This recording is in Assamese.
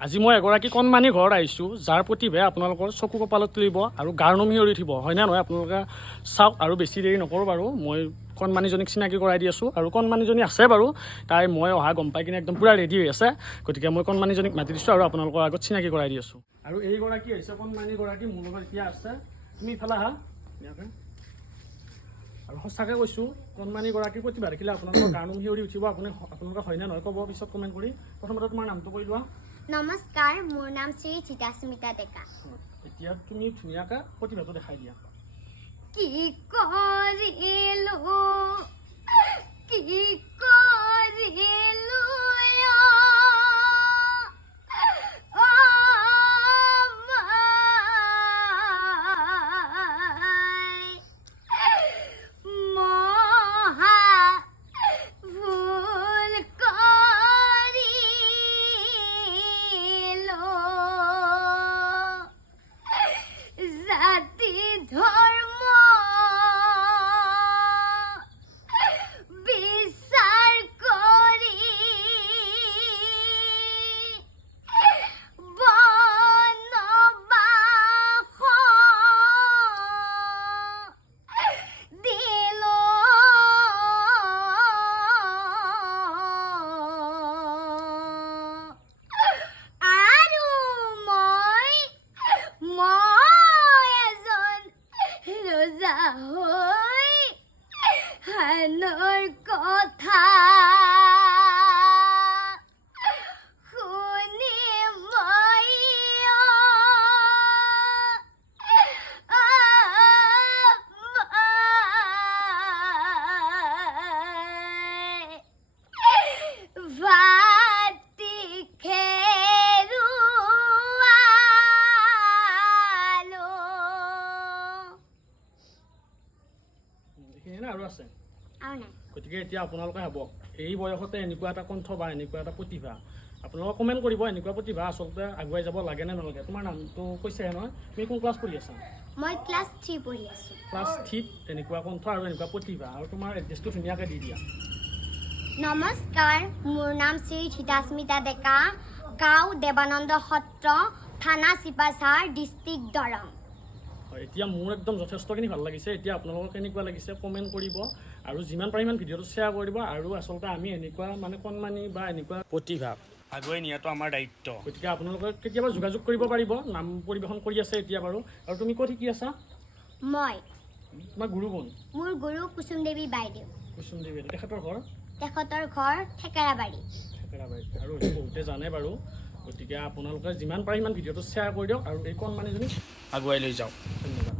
আজি মই এগৰাকী কণমানি ঘৰত আহিছোঁ যাৰ প্ৰতিভে আপোনালোকৰ চকু কপালত তুলিব আৰু গাৰ নোম শিয়ৰি উঠিব হয়নে নহয় আপোনালোকে চাওক আৰু বেছি দেৰি নকৰোঁ বাৰু মই কণমানিজনীক চিনাকি কৰাই দি আছোঁ আৰু কণমানিজনী আছে বাৰু তাই মই অহা গম পাই কিনে একদম পূৰা ৰেডি হৈ আছে গতিকে মই কণমানিজনীক মাতি দিছোঁ আৰু আপোনালোকৰ আগত চিনাকি কৰাই দি আছোঁ আৰু এইগৰাকী হৈছে কণমানিগৰাকী মোৰ লগত এতিয়া আছে তুমি ইফালে আহা ধুনীয়াকৈ আৰু সঁচাকৈ কৈছোঁ কণমানিগৰাকীৰ প্ৰতিভা দেখিলে আপোনালোকৰ গাৰ নোম শিয়ৰি উঠিব আপোনালোকে হয়নে নহয় ক'ব পিছত কমেণ্ট কৰি প্ৰথমতে তোমাৰ নামটো কৈ লোৱা নমস্কাৰ মোৰ নাম শ্ৰী চিতাস্মিতা ডেকা এতিয়া তুমি ধুনীয়াকৈ প্ৰতিভাটো দেখাই দিয়া কি কৰিলো কি কৰিলো হানৰ কথা শুনি মই ভাতি খেৰুৱালো এইখিনি আৰু আছে আৰু নাই গতিকে এতিয়া আপোনালোকে ভাবক এই বয়সতে এনেকুৱা এটা কণ্ঠ বা এনেকুৱা এটা প্ৰতিভা আপোনালোকে কমেণ্ট কৰিব এনেকুৱা প্ৰতিভা আচলতে আগুৱাই যাব লাগে নে নালাগে তোমাৰ নামটো কৈছেহে নহয় তুমি কোন ক্লাছ পঢ়ি আছা মই ক্লাছ 3 পঢ়ি আছোঁ ক্লাছ 3 এনেকুৱা কণ্ঠ আৰু এনেকুৱা প্ৰতিভা আৰু তোমাৰ এড্ৰেছটো ধুনীয়াকৈ দি দিয়া নমস্কাৰ মোৰ নাম শ্ৰী চিতাস্মিতা ডেকা গাঁও দেৱানন্দ সত্ৰ থানা চিপাঝাৰ ডিষ্ট্ৰিক্ট দৰং হয় এতিয়া মোৰ একদম যথেষ্টখিনি ভাল লাগিছে এতিয়া আপোনালোকৰ কেনেকুৱা লাগিছে কমেণ্ট কৰিব আৰু যিমান পাৰে ইমান ভিডিঅ'টো শ্বেয়াৰ কৰিব আৰু আচলতে আমি এনেকুৱা মানে কণমানি বা এনেকুৱা প্ৰতিভা আগুৱাই নিয়াটো আমাৰ দায়িত্ব গতিকে আপোনালোকে কেতিয়াবা যোগাযোগ কৰিব পাৰিব নাম পৰিৱেশন কৰি আছে এতিয়া বাৰু আৰু তুমি ক'ত শিকি আছা মই তোমাৰ গুৰু কোন মোৰ গুৰু কুসুম দেৱী বাইদেউ কুসুম দেৱী তেখেতৰ ঘৰ তেখেতৰ ঘৰ ঠেকেৰাবাৰী আৰু বহুতে জানে বাৰু গতিকে আপোনালোকে যিমান পাৰে ইমান ভিডিঅ'টো শ্বেয়াৰ কৰি দিয়ক আৰু এই কণমানিজনীক আগুৱাই লৈ যাওক ধন্যবাদ